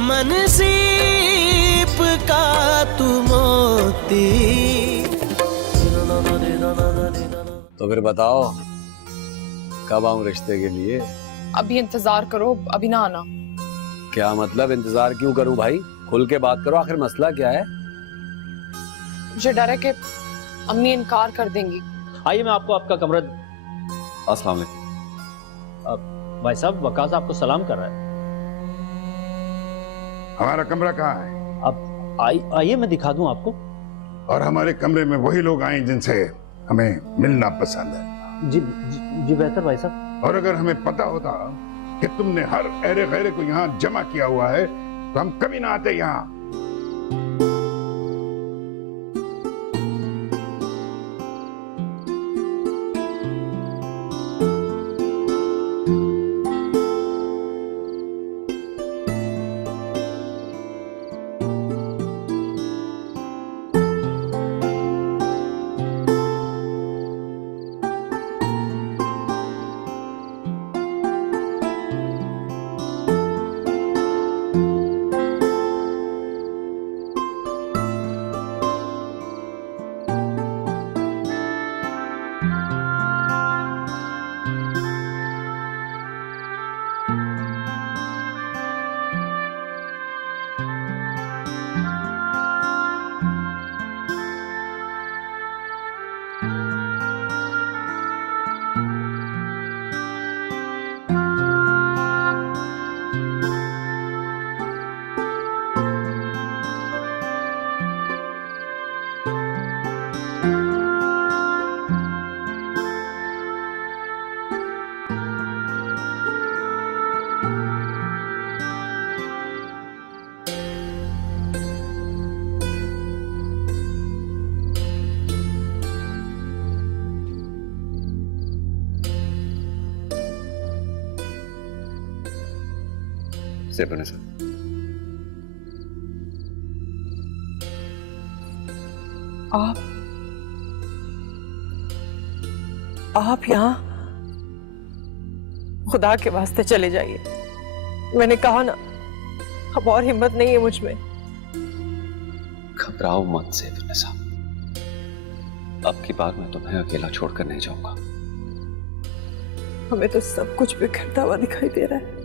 मन सीप का तू मोती। तो फिर बताओ कब आऊं रिश्ते के लिए? अभी इंतजार करो, अभी ना आना। क्या मतलब इंतजार क्यों करूं भाई? खुल के बात करो, आखिर मसला क्या है? मुझे डर है कि अम्मी इनकार कर देंगी। आइए मैं आपको आपका कमरा। अस्सलाम वालेकुम। भाई साहब वकास आपको सलाम कर रहा है। हमारा कमरा कहाँ है? अब आइए मैं दिखा दूं आपको। और हमारे कमरे में वही लोग आए जिनसे हमें मिलना पसंद है। जी बेहतर भाई साहब। और अगर हमें पता होता कि तुमने हर अहरे गैरे को यहाँ जमा किया हुआ है तो हम कभी ना आते यहाँ। बने सर आप यहाँ? खुदा के वास्ते चले जाइए। मैंने कहा ना, अब और हिम्मत नहीं है मुझ में। घबराओ मत से साहब, अब की बार मैं तुम्हें अकेला छोड़कर नहीं जाऊंगा। हमें तो सब कुछ बिखरता हुआ दिखाई दे रहा है।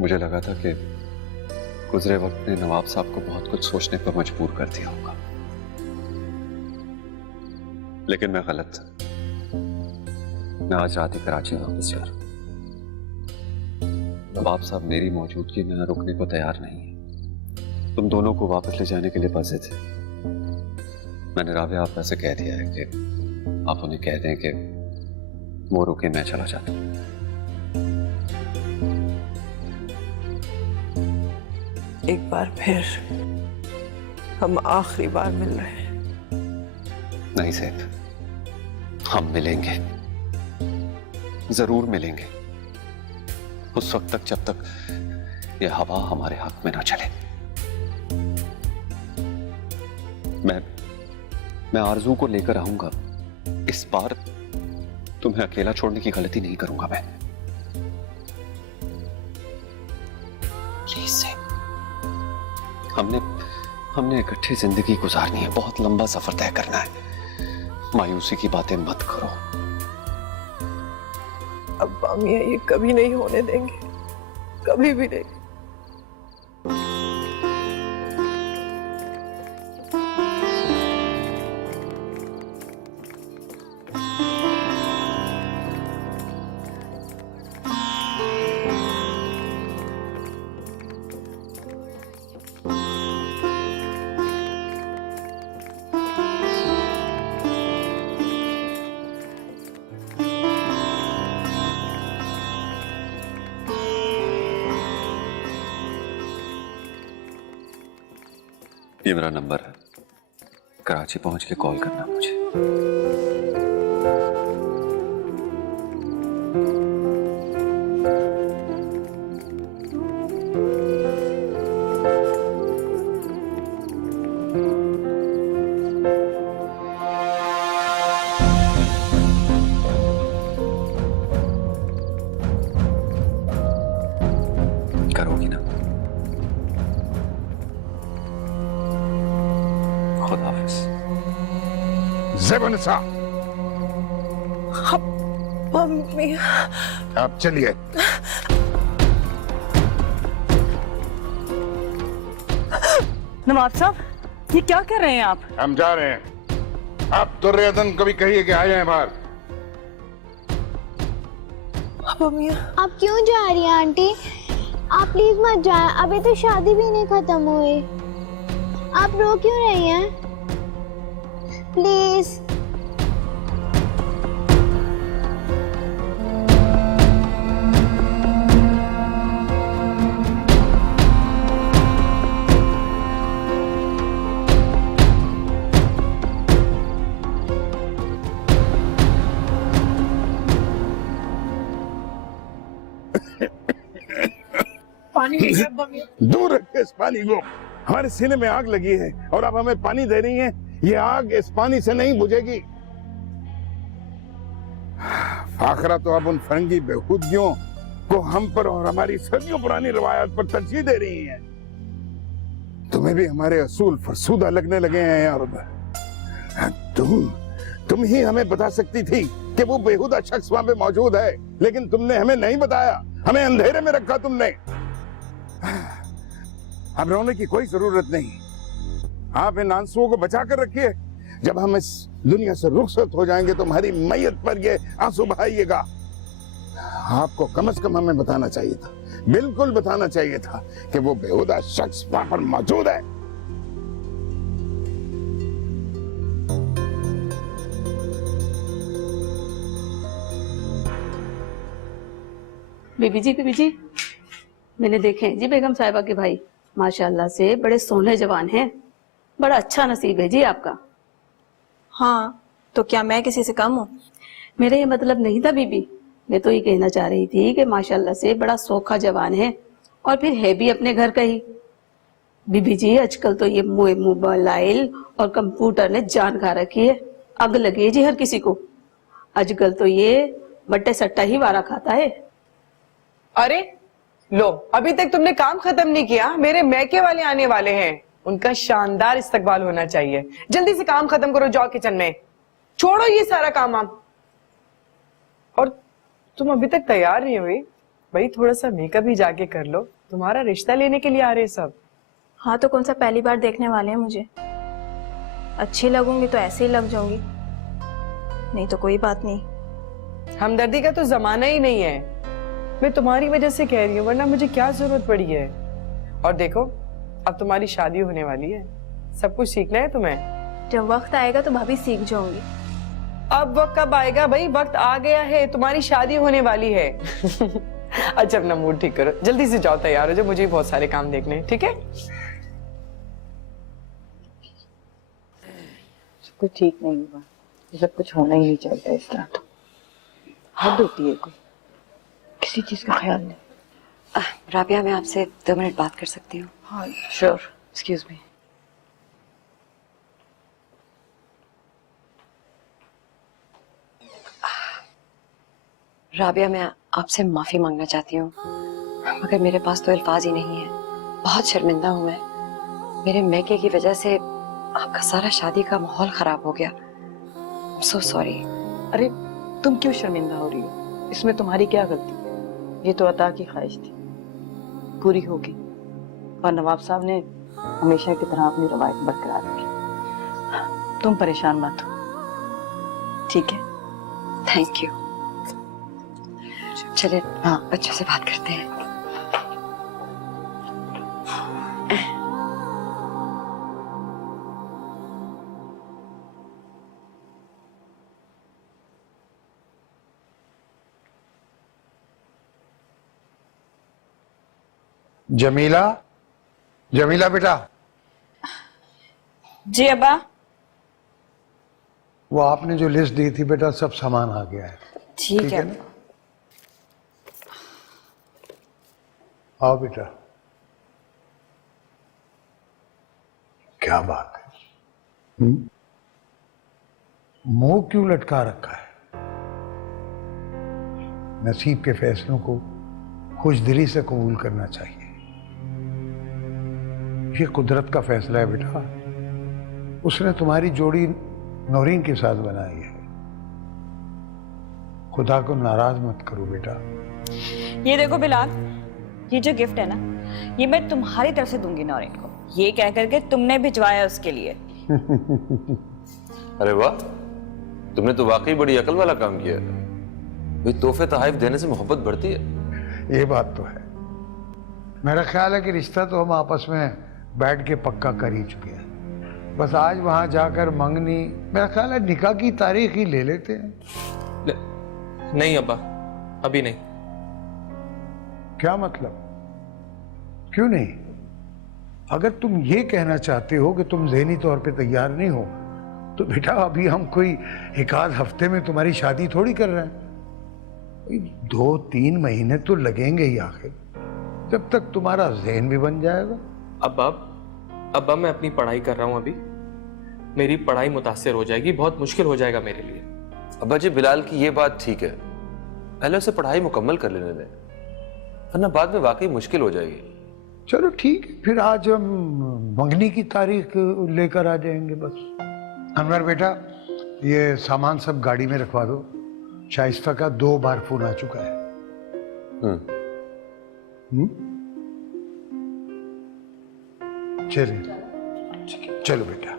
मुझे लगा था कि गुजरे वक्त ने नवाब साहब को बहुत कुछ सोचने पर मजबूर कर दिया होगा, लेकिन मैं गलत था। मैं आज रात ही कराची वापस जा रहा हूं। नवाब साहब मेरी मौजूदगी में रुकने को तैयार नहीं है। तुम दोनों को वापस ले जाने के लिए बसे थे। मैंने राबिया आप से कह दिया है कि आप उन्हें कह दें कि वो रुके, मैं चला जाता हूं। एक बार फिर हम आखिरी बार मिल रहे हैं। नहीं सेठ, हम मिलेंगे, जरूर मिलेंगे, उस वक्त तक जब तक ये हवा हमारे हक में ना चले। मैं आरजू को लेकर आऊंगा। इस बार तुम्हें अकेला छोड़ने की गलती नहीं करूंगा मैं। प्लीज सेठ, हमने इकट्ठे जिंदगी गुजारनी है, बहुत लंबा सफर तय करना है। मायूसी की बातें मत करो। अब हम ये कभी नहीं होने देंगे, कभी भी नहीं। ये मेरा नंबर है, कराची पहुंच के कॉल करना मुझे। करोगी ना? खुदा हाफिज। ज़ेबनिसा, मम्मी। आप चलिए। नवाब साहब, ये क्या कर रहे हैं आप? हम जा रहे हैं। आप दुर्योधन को भी कहिए कि आ जाए बाहर। मम्मी, आप क्यों जा रही हैं आंटी? आप प्लीज मत जाएं, अभी तो शादी भी नहीं खत्म हुई। आप रो क्यों रही हैं? प्लीज। पानी दीजिए मम्मी। दूर रखिए इस पानी को। हमारे सीने में आग लगी है और आप हमें पानी दे रही हैं। ये आग इस पानी से नहीं बुझेगी। फाखरा तो अब उन फरंगी बेहूदियों को हम पर और हमारी सदियों पुरानी रवायत पर तरजीह दे रही हैं। तुम्हें भी हमारे असूल फरसूदा लगने लगे हैं यार। तुम ही हमें बता सकती थी कि वो बेहुदा शख्स वहां पे मौजूद है, लेकिन तुमने हमें नहीं बताया। हमें अंधेरे में रखा तुमने। अब रोने की कोई जरूरत नहीं। आप इन आंसुओं को बचा कर रखिए। जब हम इस दुनिया से रुखसत हो जाएंगे तो हमारी मैयत पर ये आंसू बहाइएगा। आपको कम से कम हमें बताना चाहिए था, बिल्कुल बताना चाहिए था कि वो बेहुदा शख्स वहां पर मौजूद है। बीबी जी, मैंने देखे हैं जी बेगम साहिबा के भाई, माशाल्लाह से बड़े सोने जवान हैं। बड़ा अच्छा नसीब है जी आपका। हाँ, तो क्या मैं किसी से कम हूँ? मेरा ये मतलब नहीं था बीबी, मैं तो ये कहना चाह रही थी कि माशाल्लाह से बड़ा सोखा जवान है और फिर है भी अपने घर का ही। बीबी जी, आजकल तो ये मोबाइल और कंप्यूटर ने जान खा रखी है। अग लगी है जी हर किसी को। आजकल तो ये बट्टे सट्टा ही वारा खाता है। अरे लो, अभी तक तुमने काम खत्म नहीं किया। मेरे मैके वाले आने वाले हैं, उनका शानदार इस्तकबाल होना चाहिए। जल्दी से काम खत्म करो, जाओ किचन में। छोड़ो ये सारा काम आप। और तुम अभी तक तैयार नहीं हुई भाई, थोड़ा सा मेकअप ही जाके कर लो। तुम्हारा रिश्ता लेने के लिए आ रहे हैं सब। हाँ, तो कौन सा पहली बार देखने वाले हैं मुझे? अच्छी लगूंगी तो ऐसे ही लग जाऊंगी, नहीं तो कोई बात नहीं। हमदर्दी का तो जमाना ही नहीं है। मैं तुम्हारी वजह से कह रही हूँ, वरना मुझे क्या जरूरत पड़ी है। और देखो, अब तुम्हारी शादी होने वाली है, सब कुछ सीखना है तुम्हें। जब वक्त आएगा तो भाभी सीख जाऊंगी। अब वक्त कब आएगा भाई? वक्त आ गया है, तुम्हारी शादी होने वाली है। अच्छा, अपना मूड ठीक करो, जल्दी से जाओ, तैयार हो जाओ, मुझे बहुत सारे काम देखने हैं, ठीक है? सब कुछ ठीक नहीं हुआ, सब कुछ होना ही नहीं चाहिए इस तरह। तो हद होती है, कोई किसी चीज का ख्याल नहीं। राबिया, मैं आपसे 2 मिनट बात कर सकती हूँ? हाँ श्योर, एक्सक्यूज मी। राबिया, मैं आपसे माफी मांगना चाहती हूँ, मगर मेरे पास तो अल्फाज ही नहीं है। बहुत शर्मिंदा हूँ मैं। मेरे मैके की वजह से आपका सारा शादी का माहौल खराब हो गया। I'm so sorry। अरे तुम क्यों शर्मिंदा हो रही हो? इसमें तुम्हारी क्या गलती? ये तो अता की ख्वाहिश थी, पूरी होगी। और नवाब साहब ने हमेशा की तरह अपनी रवायत बरकरार रखी। तुम परेशान मत हो, ठीक है? Thank you. चलिए, हाँ, बच्चों से बात करते हैं। जमीला, जमीला बेटा। जी अब्बा। वो आपने जो लिस्ट दी थी बेटा, सब सामान आ गया है। ठीक है ना? आओ बेटा। क्या बात है? मुंह क्यों लटका रखा है? नसीब के फैसलों को खुशदिली से कबूल करना चाहिए। ये कुदरत का फैसला है बेटा। उसने तुम्हारी जोड़ी नौरीन के साथ बनाई है। खुदा को नाराज मत करो बेटा। ये देखो बिलाल, ये जो गिफ्ट है ना, ये मैं तुम्हारी तरफ से दूंगी नौरीन को, ये कह करके तुमने भिजवाया उसके लिए। अरे वाह, तुमने तो वाकई बड़ी अकल वाला काम किया है। भाई तोहफे तोहफे देने से मोहब्बत बढ़ती है। ये बात तो है। मेरा ख्याल है कि रिश्ता तो हम आपस में बैठ के पक्का कर ही चुके हैं। बस आज वहां जाकर मंगनी, मेरा ख्याल है निकाह की तारीख ही ले लेते हैं। नहीं अब्बा, अभी नहीं। क्या मतलब? क्यों नहीं? अगर तुम ये कहना चाहते हो कि तुम ज़हनी तौर पे तैयार नहीं हो, तो बेटा अभी हम कोई एक आध हफ्ते में तुम्हारी शादी थोड़ी कर रहे हैं। 2-3 महीने तो लगेंगे ही आखिर, जब तक तुम्हारा ज़हन भी बन जाएगा। अब्बा मैं अपनी पढ़ाई कर रहा हूँ अभी, मेरी पढ़ाई मुतासिर हो जाएगी, बहुत मुश्किल हो जाएगा मेरे लिए। अब्बा जी, बिलाल की ये बात ठीक है, पहले उसे पढ़ाई मुकम्मल कर लेने दें, वरना बाद में वाकई मुश्किल हो जाएगी। चलो ठीक है, फिर आज हम मंगनी की तारीख लेकर आ जाएंगे बस। अनवर बेटा, ये सामान सब गाड़ी में रखवा दो। शाइस्ता का 2 बार फोन आ चुका है। चलिए, चलो बेटा।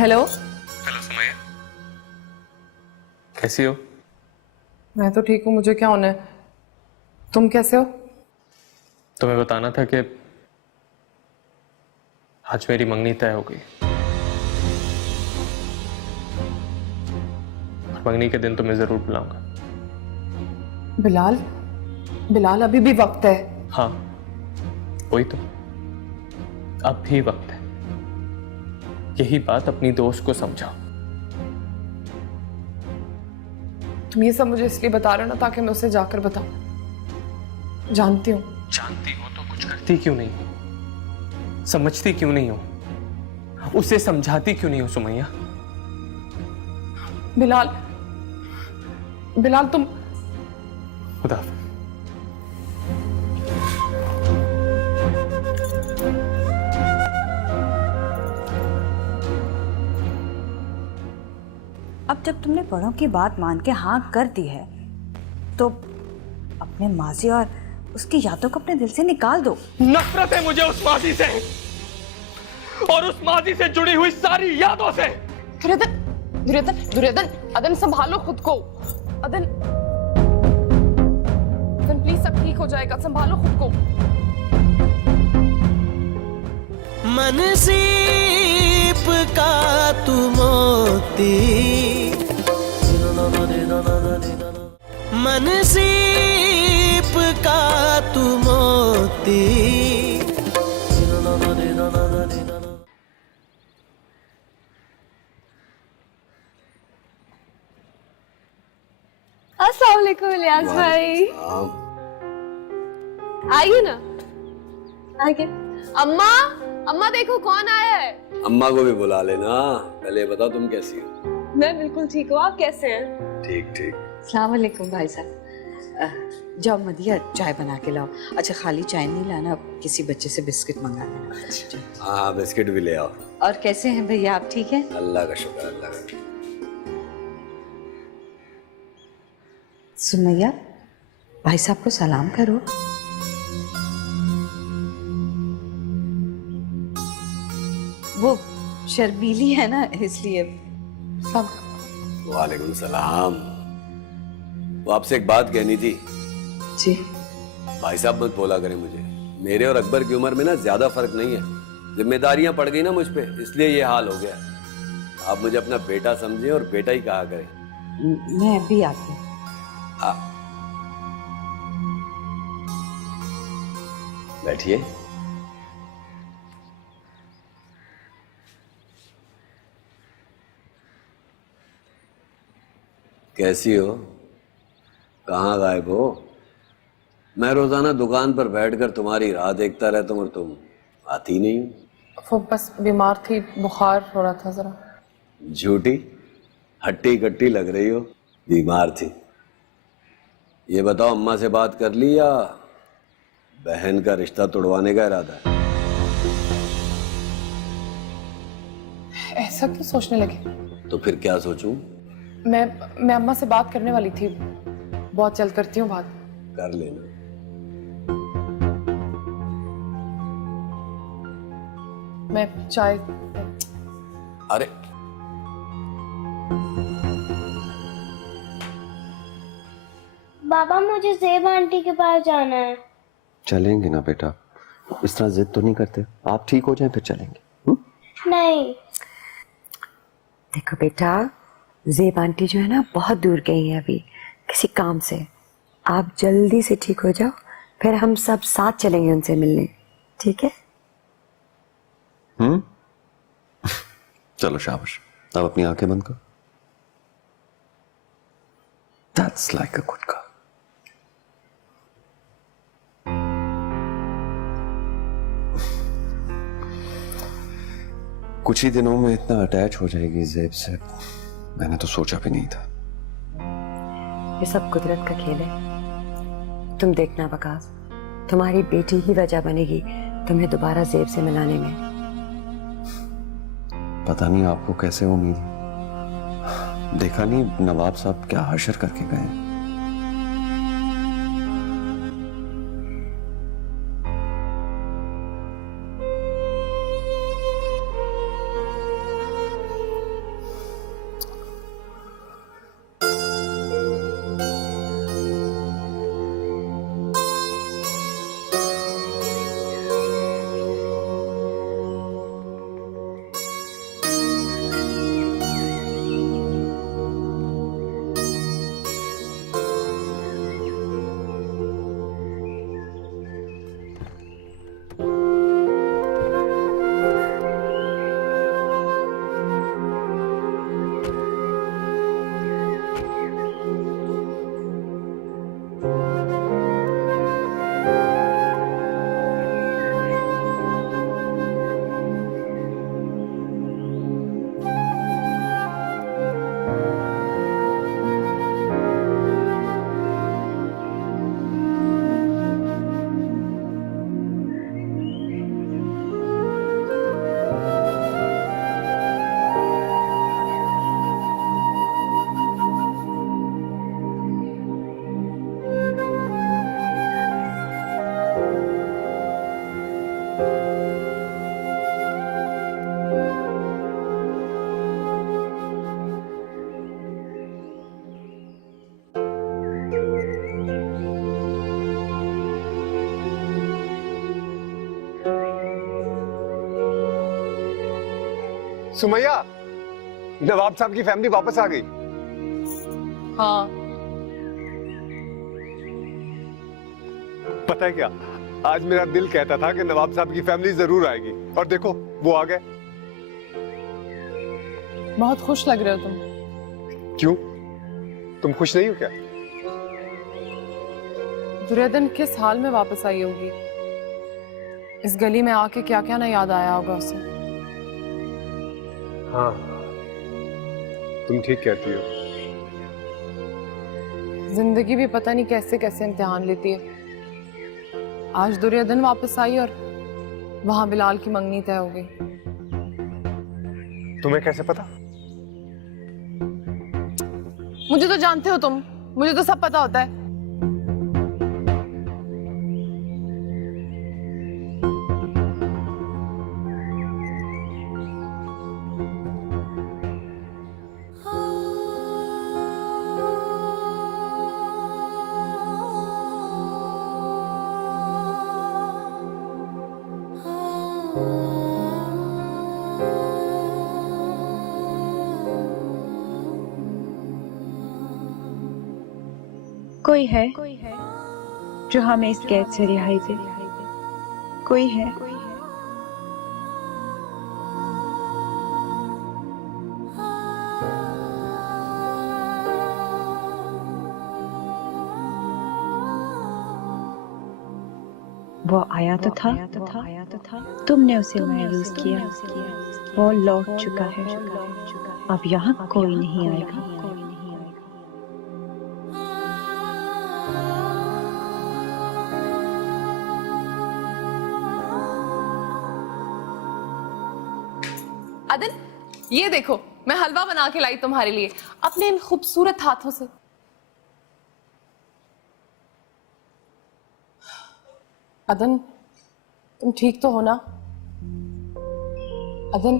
हेलो। हेलो सुमैया, कैसी हो? मैं तो ठीक हूँ, मुझे क्या होना है? तुम कैसे हो? तुम्हें बताना था कि आज मेरी मंगनी तय हो गई। मंगनी के दिन तुम्हें जरूर बुलाऊंगा। बिलाल, बिलाल अभी भी वक्त है। हाँ वही तो, अब भी वक्त है। यही बात अपनी दोस्त को समझाओ। तुम ये सब मुझे इसलिए बता रहे हो ना ताकि मैं उसे जाकर बताऊं। जानती हूँ। जानती हो तो कुछ करती क्यों नहीं हो? समझती क्यों नहीं हो? उसे समझाती क्यों नहीं हो सुमैया? बिलाल, बिलाल तुम। खुदा हाफ़िज़। अब जब तुमने बड़ों की बात मान के हाँ कर दी है, तो अपने माजी और उसकी यादों को अपने दिल से निकाल दो। नफरत है मुझे उस माजी से और उस माजी से जुड़ी हुई सारी यादों से। दुर्योधन, दुर्योधन, दुर्योधन, अदन संभालो खुद को। अदन, अदन प्लीज सब ठीक हो जाएगा, संभालो खुद को। मन सीप का तू मोती, मन सीप का तू मोती। अस्सलाम वालेकुम इलियास भाई। आइए ना, आइए। अम्मा, अम्मा देखो कौन आया है। अम्मा को भी बुला लेना। पहले बताओ तुम कैसी हो? मैं बिल्कुल ठीक हूँ, आप कैसे हैं? ठीक ठीक। अस्सलाम वालेकुम भाई साहब। जाओ मदिया चाय बना के लाओ। अच्छा खाली चाय नहीं लाना, किसी बच्चे से बिस्किट मंगा लेना। हाँ बिस्किट भी ले आओ। और कैसे हैं भैया, आप ठीक हैं? अल्लाह का शुक्र, अल्लाह का। सुमैया, भाई साहब को सलाम करो। वो शर्मीली है ना, इसलिए। वालेकुम सलाम। वो आपसे एक बात कहनी थी। जी। भाई साहब मत बोला करें मुझे। मेरे और अकबर की उम्र में ना ज्यादा फर्क नहीं है। जिम्मेदारियां पड़ गई ना मुझ पे, इसलिए ये हाल हो गया। आप मुझे अपना बेटा समझें और बेटा ही कहा करें। मैं अभी आती हूँ। बैठिए। कैसी हो? कहाँ गायब हो? मैं रोजाना दुकान पर बैठकर तुम्हारी राह देखता रहता हूँ और तुम आती नहीं हो। वो बस बीमार थी, बुखार हो रहा था जरा। झूठी हट्टी कट्टी लग रही हो, बीमार थी। ये बताओ, अम्मा से बात कर ली या बहन का रिश्ता तोड़वाने का इरादा है? ऐसा क्यों सोचने लगे? तो फिर क्या सोचूं? मैं अम्मा से बात करने वाली थी, बहुत जल्द करती हूँ बात। कर लेना। मैं चाय। अरे बाबा, मुझे ज़ेब आंटी के पास जाना है। चलेंगे ना बेटा, इस तरह जिद तो नहीं करते। आप ठीक हो जाएं फिर चलेंगे। नहीं। देखो बेटा, ज़ेब आंटी जो है ना बहुत दूर गई है अभी किसी काम से। आप जल्दी से ठीक हो जाओ, फिर हम सब साथ चलेंगे उनसे मिलने, ठीक है? चलो शाबाश, अब अपनी आंखें बंद करो। That's like a good girl. कुछ ही दिनों में इतना अटैच हो जाएगी ज़ेब से, मैंने तो सोचा भी नहीं था। ये सब कुदरत का खेल है। तुम देखना वकास, तुम्हारी बेटी ही वजह बनेगी तुम्हें दोबारा ज़ेब से मिलाने में। पता नहीं आपको कैसे उम्मीद है। देखा नहीं नवाब साहब क्या हशर करके गए। सुमैया, नवाब साहब की फैमिली वापस आ गई। हाँ। पता है क्या, आज मेरा दिल कहता था कि नवाब साहब की फैमिली जरूर आएगी, और देखो वो आ गए। बहुत खुश लग रहे हो तुम। क्यों, तुम खुश नहीं हो क्या? दुर्योधन किस हाल में वापस आई होगी, इस गली में आके क्या क्या ना याद आया होगा उसे। हाँ, तुम ठीक कहती हो। जिंदगी भी पता नहीं कैसे कैसे इम्तिहान लेती है। आज दुर्योधन वापस आई और वहां बिलाल की मंगनी तय हो गई। तुम्हें कैसे पता? मुझे तो जानते हो तुम, मुझे तो सब पता होता है। कोई है जो हमें इस कैद से रिहाई दे। कोई है वो आया तो था, तुमने उसे मायूस किया, वो लौट चुका है, अब यहाँ कोई नहीं आएगा। अदन, ये देखो मैं हलवा बना के लाई तुम्हारे लिए अपने इन खूबसूरत हाथों से। अदन, तुम ठीक तो हो ना? अदन,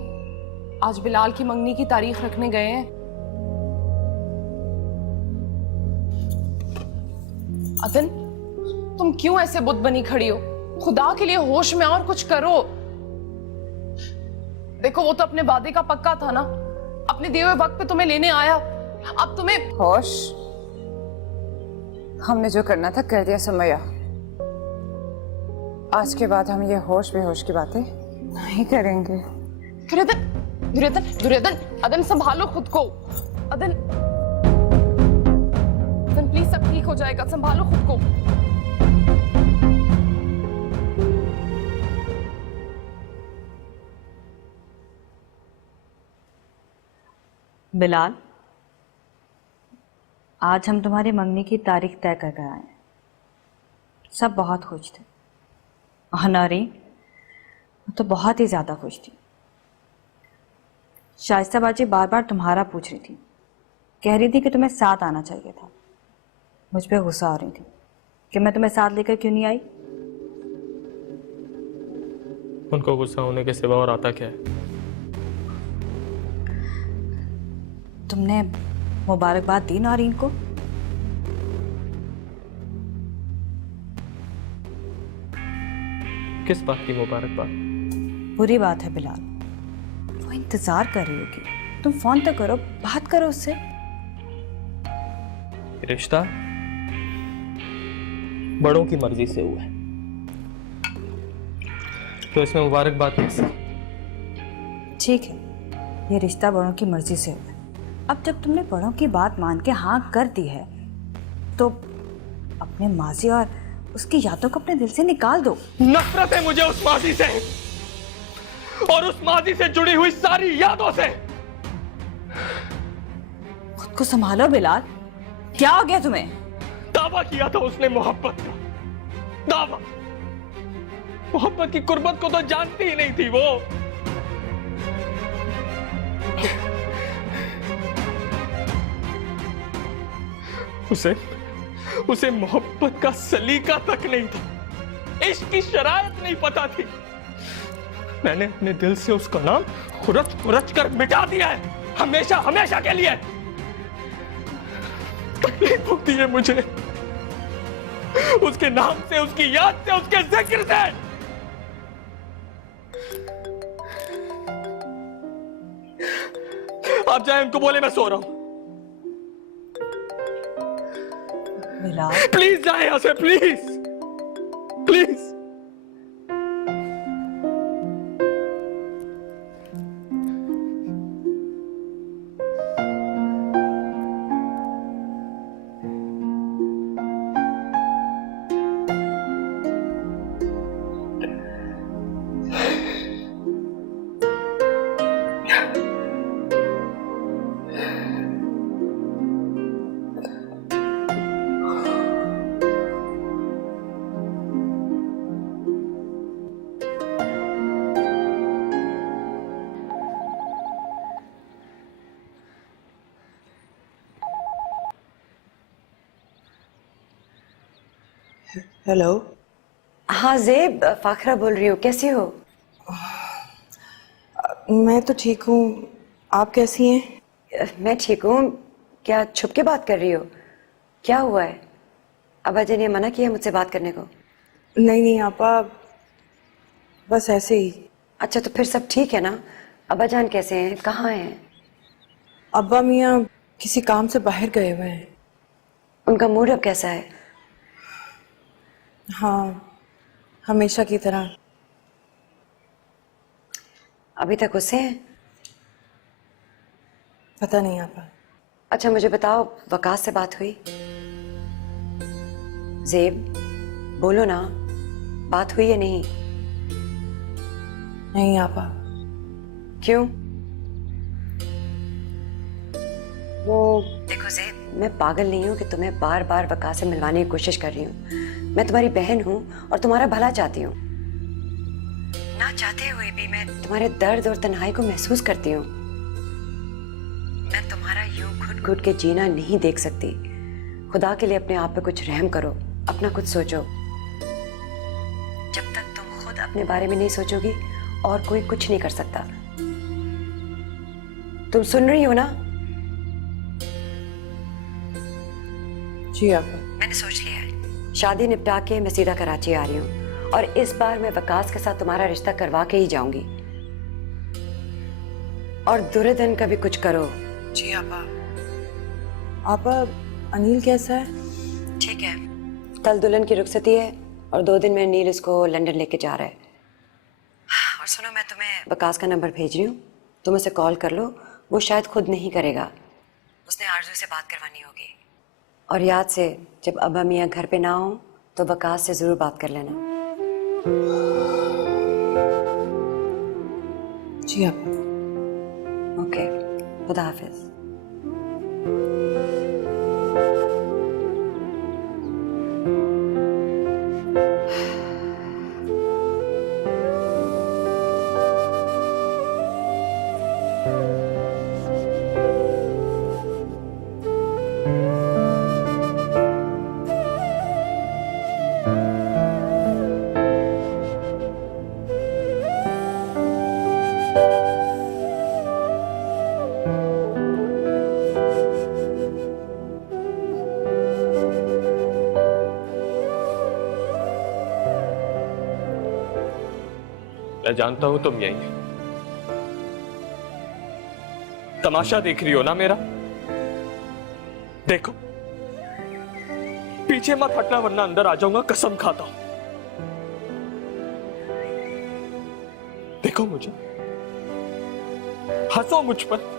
आज बिलाल की मंगनी की तारीख रखने गए हैं। अदन, तुम क्यों ऐसे बुत बनी खड़ी हो? खुदा के लिए होश में और कुछ करो। देखो वो तो अपने वादे का पक्का था ना, अपने दिए हुए वक्त पे तुम्हें लेने आया। अब तुम्हें होश, हमने जो करना था कर दिया समया। आज के बाद हम ये होश बेहोश की बातें नहीं करेंगे। दुर्योधन, दुर्योधन, दुर्योधन, अदन संभालो खुद को। अदन, अदन प्लीज सब ठीक हो जाएगा, संभालो खुद को। बिलाल, आज हम तुम्हारी मंगनी की तारीख तय कर आए हैं। सब बहुत खुश थे और नारी तो बहुत ही ज्यादा खुश थी। शाइस्ता बाजी बार बार तुम्हारा पूछ रही थी, कह रही थी कि तुम्हें साथ आना चाहिए था। मुझ पे गुस्सा आ रही थी कि मैं तुम्हें साथ लेकर क्यों नहीं आई। उनको गुस्सा होने के सिवा और आता क्या है? तुमने मुबारकबाद दी नारीन को? किस बात की मुबारकबाद? बुरी बात है बिलाल, वो इंतजार कर रही होगी। तुम फोन तो करो, बात करो उससे। रिश्ता बड़ों की मर्जी से हुआ है, तो इसमें मुबारकबाद कैसे? ठीक है, ये रिश्ता बड़ों की मर्जी से हुआ है। अब जब तुमने बड़ों की बात मान के हाँ कर दी है तो अपने माजी और उसकी यादों को अपने दिल से निकाल दो। नफरत है मुझे उस माजी से और उस माजी से जुड़ी हुई सारी यादों से। खुद को संभालो बिलाल, क्या हो गया तुम्हें? दावा किया था उसने मोहब्बत का, दावा। मोहब्बत की कुर्बत को तो जानती ही नहीं थी वो। उसे मोहब्बत का सलीका तक नहीं था, इश्क की शरायत नहीं पता थी। मैंने अपने दिल से उसका नाम खुरच कर मिटा दिया है, हमेशा हमेशा के लिए। तकलीफ होती है मुझे उसके नाम से, उसकी याद से, उसके जिक्र से। आप जाए उनको बोले मैं सो रहा हूं। प्लीज जाए यहां से, प्लीज प्लीज। हेलो। हाँ ज़ेब, फाखरा बोल रही हूँ, कैसी हो? मैं तो ठीक हूँ, आप कैसी हैं? मैं ठीक हूँ। क्या छुप के बात कर रही हो? क्या हुआ है? अब्बा जी ने मना किया मुझसे बात करने को? नहीं नहीं आपा, बस ऐसे ही। अच्छा तो फिर सब ठीक है ना? अब्बा जान कैसे हैं, कहाँ हैं? अब्बा मियाँ किसी काम से बाहर गए हुए हैं। उनका मूड अब कैसा है? हाँ, हमेशा की तरह। अभी तक उससे हैं? पता नहीं आपा। अच्छा मुझे बताओ, वकास से बात हुई? ज़ेब बोलो ना, बात हुई है नहीं? नहीं आपा। क्यों? वो देखो ज़ेब, मैं पागल नहीं हूँ कि तुम्हें बार बार वक़ास से मिलवाने की कोशिश कर रही हूँ। मैं तुम्हारी बहन हूँ और तुम्हारा भला चाहती हूँ। ना चाहते हुए भी मैं तुम्हारे दर्द और तन्हाई को महसूस करती हूँ। मैं तुम्हारा यूं घुट घुट के जीना नहीं देख सकती। खुदा के लिए अपने आप पे कुछ रहम करो, अपना कुछ सोचो। जब तक तुम खुद अपने बारे में नहीं सोचोगी और कोई कुछ नहीं कर सकता। तुम सुन रही हो ना? जी आपा। मैंने सोच लिया है, शादी निपटा के मैं सीधा कराची आ रही हूँ और इस बार मैं वकास के साथ तुम्हारा रिश्ता करवा के ही जाऊंगी। और दुर्योधन का भी कुछ करो। जी आपा। आपा अनिल कैसा है? ठीक है, कल दुल्हन की रुखसती है और 2 दिन में अनिल इसको लंदन लेके जा रहा है। और सुनो, मैं तुम्हें वकास का नंबर भेज रही हूँ, तुम उसे कॉल कर लो। वो शायद खुद नहीं करेगा, उसने आरजू से बात करवानी होगी। और याद से जब अब्बा मियाँ घर पे ना हो तो वकास से जरूर बात कर लेना। जी आपा। ओके, खुदा हाफिज। मैं जानता हूं तुम यही हो। तमाशा देख रही हो ना मेरा? देखो, पीछे मत हटना वरना अंदर आ जाऊंगा, कसम खाता हूं। देखो मुझे, हंसो मुझ पर।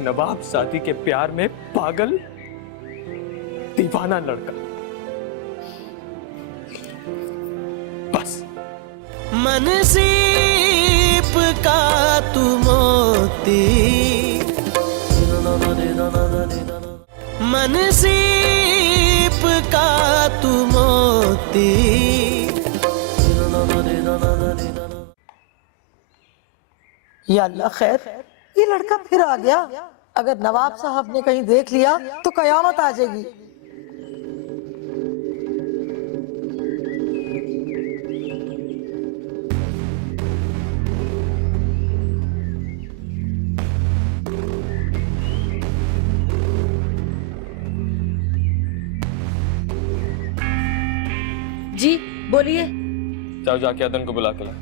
नवाब सादी के प्यार में पागल दीवाना लड़का। बस मनसीब का तू मोती, मनसीब का तू मोती। या अल्लाह खैर, ये लड़का फिर आ गया। अगर नवाब साहब ने कहीं देख लिया तो कयामत आ जाएगी। जी बोलिए। जाओ जाके अदन को बुला के ला।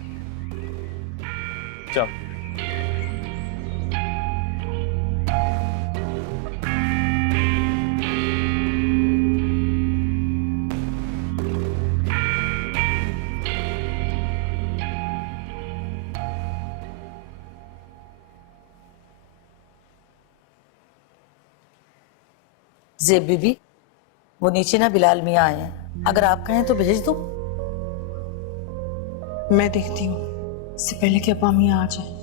जाओ। जेब बीबी, वो नीचे ना बिलाल मियाँ आए हैं, अगर आप कहें तो भेज दूं। मैं देखती हूँ, इससे पहले कि अब्बा मियाँ आ जाए।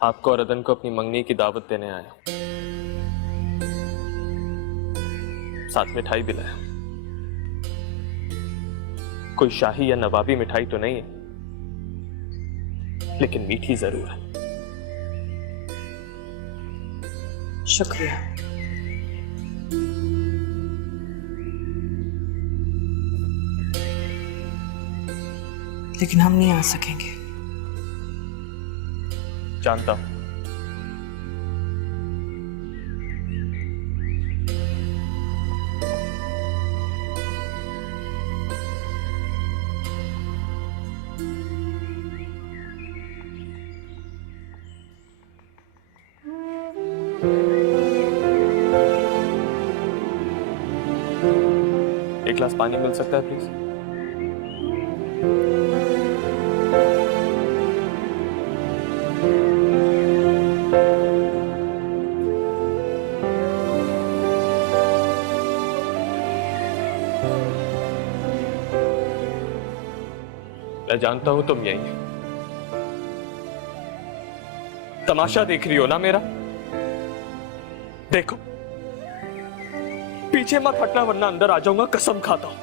आपको और अदन को अपनी मंगनी की दावत देने आया, साथ मिठाई भी लाया। कोई शाही या नवाबी मिठाई तो नहीं है, लेकिन मीठी जरूर है। शुक्रिया। लेकिन हम नहीं आ सकेंगे। जानता हूं। एक गिलास पानी मिल सकता है प्लीज? मैं जानता हूं तुम यही हो, तमाशा देख रही हो ना मेरा। देखो पीछे मत हटना वरना अंदर आ जाऊंगा, कसम खाता हूं।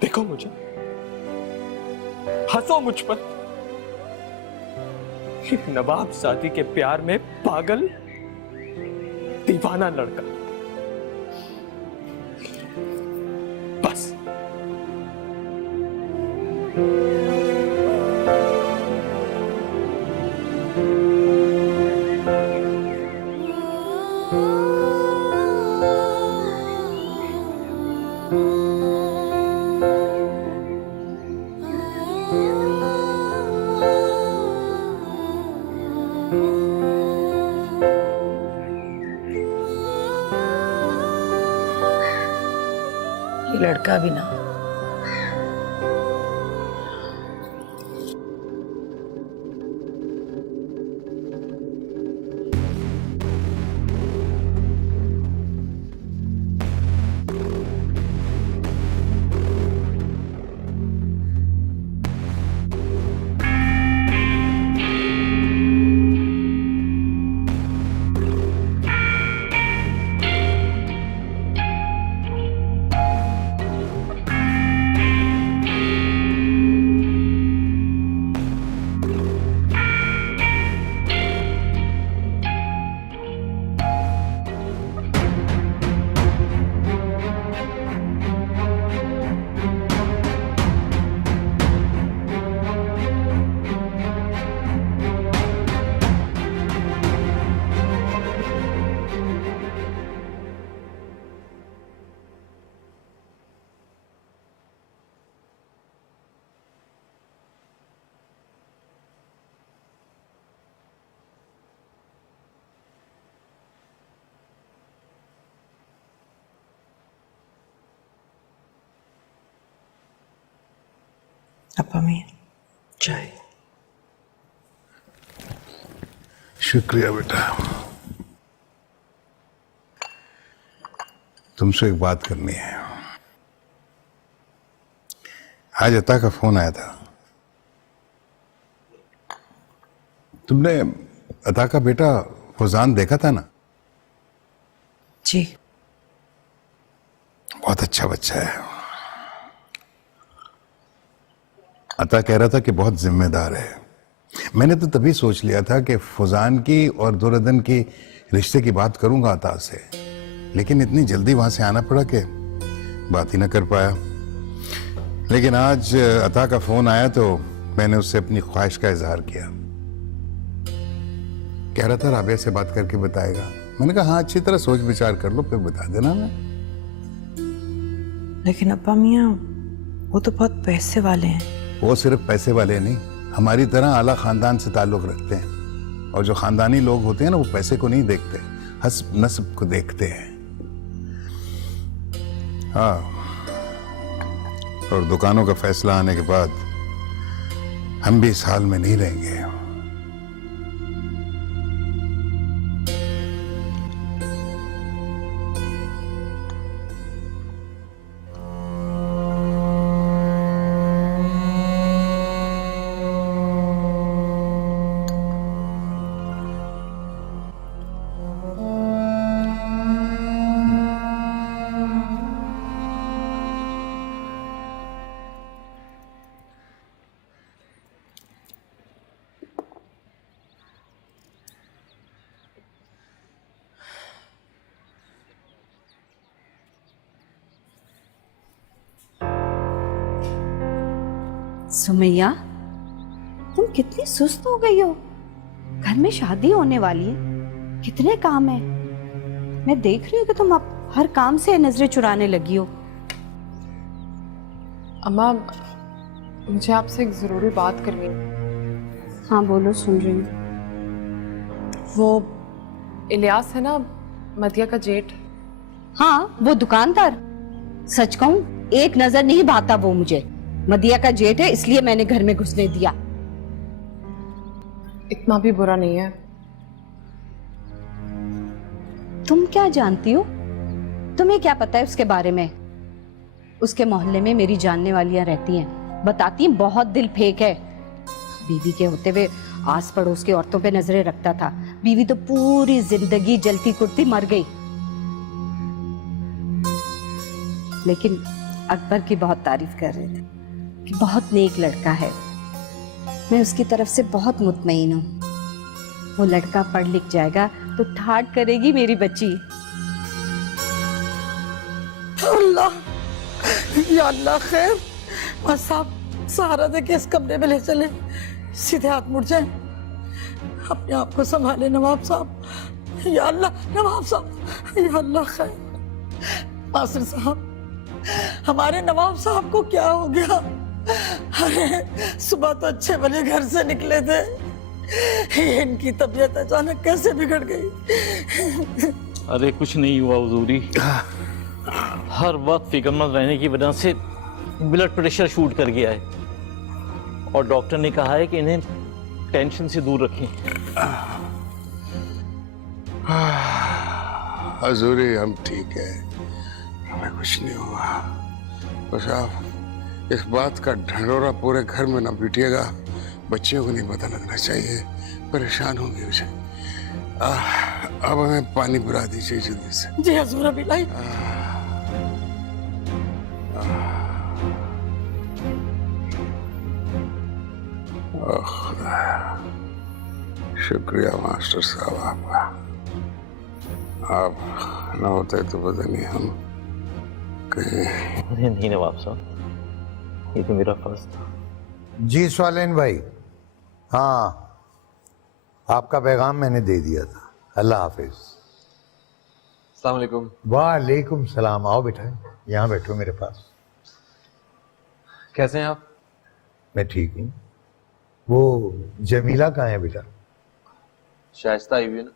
देखो मुझे, हंसो मुझ पर। नवाब सादी के प्यार में पागल दीवाना लड़का, बस। ये लड़का भी ना अपा में चाय। शुक्रिया बेटा। तुमसे एक बात करनी है। आज अता का फोन आया था। तुमने अता का बेटा फौजान देखा था ना? जी। बहुत अच्छा बच्चा है। अता कह रहा था कि बहुत जिम्मेदार है। मैंने तो तभी सोच लिया था कि फौजान की और दुर्योधन की रिश्ते की बात करूंगा अता से, लेकिन इतनी जल्दी वहां से आना पड़ा कि बात ही ना कर पाया। लेकिन आज अता का फोन आया तो मैंने उससे अपनी ख्वाहिश का इजहार किया। कह रहा था राबिया से बात करके बताएगा। मैंने कहा हाँ, अच्छी तरह सोच विचार कर लो फिर बता देना। मैं लेकिन अब्बा मियाँ वो तो बहुत पैसे वाले हैं। वो सिर्फ पैसे वाले नहीं, हमारी तरह आला खानदान से ताल्लुक रखते हैं। और जो खानदानी लोग होते हैं ना, वो पैसे को नहीं देखते, हस्ब नस्ब को देखते हैं। हाँ, और दुकानों का फैसला आने के बाद हम भी इस हाल में नहीं रहेंगे। सुमैया, तुम कितनी सुस्त हो गई हो। घर में शादी होने वाली है, कितने काम है। मैं देख रही हूँ कि तुम अब हर काम से नजरें चुराने लगी हो। अम्मा, मुझे आपसे एक जरूरी बात करनी है। हाँ बोलो, सुन रही हूँ। वो इलियास है ना, मदिया का जेठ, हाँ, वो दुकानदार। सच कहूं, एक नजर नहीं भाता वो मुझे। मदिया का जेठ है, इसलिए मैंने घर में घुसने दिया। इतना भी बुरा नहीं है। तुम क्या जानती हो? तुम्हें क्या पता है उसके बारे में? उसके मोहल्ले में मेरी जानने वालियां रहती हैं, बताती हैं बहुत दिल फेंक है। बीवी के होते हुए आस पड़ोस की औरतों पे नजरें रखता था। बीवी तो पूरी जिंदगी जलती कुटती मर गई। लेकिन अकबर की बहुत तारीफ कर रहे थे कि बहुत नेक लड़का है। मैं उसकी तरफ से बहुत मुतमईन हूँ। वो लड़का पढ़ लिख जाएगा तो ठाट करेगी मेरी बच्ची। अल्लाह, या अल्लाह खैर। मां साहब सहारा दे के इस कमरे में ले चले, सीधे हाथ मुड़ जाए। अपने आप को संभाले नवाब साहब। या अल्लाह नवाब साहब, या अल्लाह खैर। नासिर साहब, हमारे नवाब साहब को क्या हो गया? अरे सुबह तो अच्छे भले घर से निकले थे, इनकी तबीयत अचानक कैसे बिगड़ गई? अरे कुछ नहीं हुआ हुजूरी, हर वक्त फिक्रमंद रहने की वजह से ब्लड प्रेशर शूट कर गया है और डॉक्टर ने कहा है कि इन्हें टेंशन से दूर रखें। हजूरी हम ठीक है, हमें कुछ नहीं हुआ। बस आप इस बात का ढंढोरा पूरे घर में न पीटिएगा, बच्चियों को नहीं पता लगना चाहिए, परेशान होंगे मुझे। अब हमें पानी पिला दीजिए जल्दी से। जी हजूर अभी लाई। शुक्रिया मास्टर साहब आपका, आप न होते तो पता नहीं हम कहीं। नहीं नवाब साहब, ये तो मेरा फर्ज था। जी स्वालेन भाई, हाँ आपका पैगाम मैंने दे दिया था। अल्लाह हाफिज। अस्सलाम वालेकुम। वालेकुम सलाम। आओ बेटा, यहाँ बैठो मेरे पास। कैसे हैं आप? मैं ठीक हूँ। वो जमीला कहाँ है बेटा? शाइस्ता आई हुई है ना?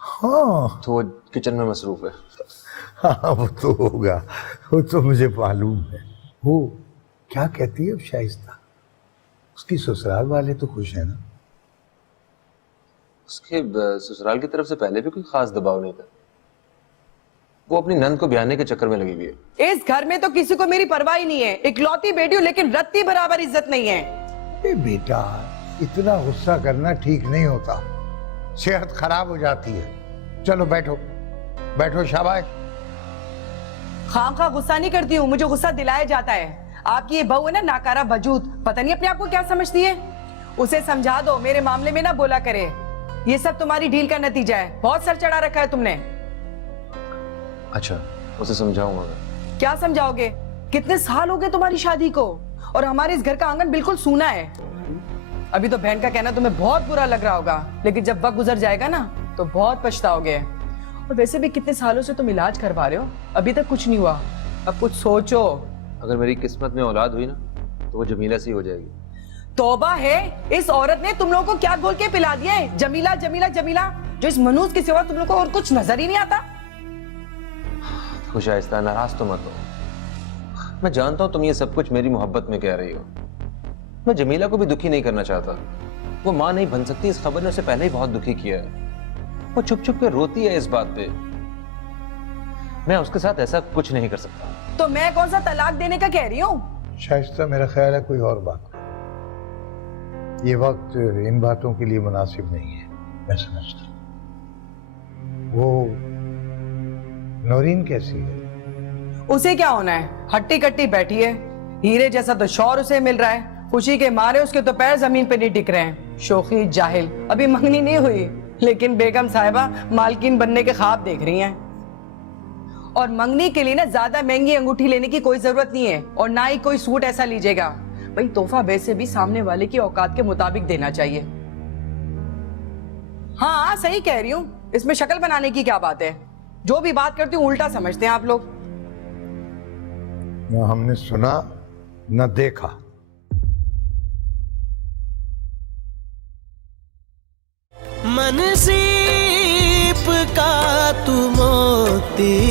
हाँ तो वो किचन में मसरूफ है। हाँ वो तो होगा, वो तो मुझे मालूम है। वो क्या कहती है अब शाइस्ता? उसकी ससुराल वाले तो खुश है ना? उसके ससुराल की तरफ से पहले भी कोई खास दबाव नहीं था। वो अपनी नंद को ब्याहने के चक्कर में लगी हुई है। इस घर में तो किसी को मेरी परवाह ही नहीं है। इकलौती बेटी हूँ, लेकिन रत्ती बराबर इज्जत नहीं है। बेटा इतना गुस्सा करना ठीक नहीं होता, सेहत खराब हो जाती है। चलो बैठो बैठो, शाबाश। खामखा गुस्सा नहीं करती हूँ, मुझे गुस्सा दिलाया जाता है। आपकी ये बहू है ना नाकारा वजूद, पता नहीं अपने आप को क्या समझती है। उसे समझा दो मेरे मामले में ना बोला करे। ये सब तुम्हारी डील का नतीजा है। बहुत सर चढ़ा रखा है तुमने। अच्छा, उसे समझाऊंगा मैं। क्या समझाओगे? कितने साल हो गए तुम्हारी शादी को और हमारे इस घर का आंगन बिल्कुल सूना है। अभी तो बहन का कहना तुम्हें बहुत बुरा लग रहा होगा, लेकिन जब वक्त गुजर जाएगा ना तो बहुत पछताओगे। और वैसे भी कितने सालों से तुम इलाज करवा रहे हो, अभी तक कुछ नहीं हुआ। अब कुछ सोचो। अगर मेरी किस्मत में औलाद हुई ना तो वो जमीला सी हो जाएगी। तौबा है, इस औरत ने तुम लोगों को क्या घोल के पिला दिया है? जमीला जमीला जमीला, जो इस मनूज के सिवा तुम लोगों को और कुछ नजर ही नहीं आता। खुशाइस्ता, नाराज तो मत हो। मैं जानता हूं तुम ये सब कुछ मेरी मोहब्बत में कह रही हो। मैं जमीला को भी दुखी नहीं करना चाहता। वो मां नहीं बन सकती, इस खबर ने उसे पहले ही बहुत दुखी किया है। वो चुप चुप के रोती है इस बात पे। मैं उसके साथ ऐसा कुछ नहीं कर सकता। तो मैं कौन सा तलाक देने का कह रही हूँ? शाइस्ता मेरा ख्याल है कोई और बात। ये वक्त इन बातों के लिए मुनासिब नहीं है, मैं समझता। वो नौरीन कैसी है? उसे क्या होना है, हट्टी कट्टी बैठी है। हीरे जैसा तो शौहर उसे मिल रहा है, खुशी के मारे उसके तो पैर जमीन पे नहीं टिक रहे हैं। शोखी जाहिल, अभी मंगनी नहीं हुई, लेकिन बेगम साहिबा मालकिन बनने के ख्वाब देख रही हैं। और मंगनी के लिए ना ज्यादा महंगी अंगूठी लेने की कोई जरूरत नहीं है, और ना ही कोई सूट ऐसा लीजिएगा भाई। तोहफा वैसे भी सामने वाले की औकात के मुताबिक देना चाहिए। हाँ सही कह रही हूँ, इसमें शक्ल बनाने की क्या बात है? जो भी बात करती हूँ उल्टा समझते हैं आप लोग। न हमने सुना न देखा। मन सीप का तू मोती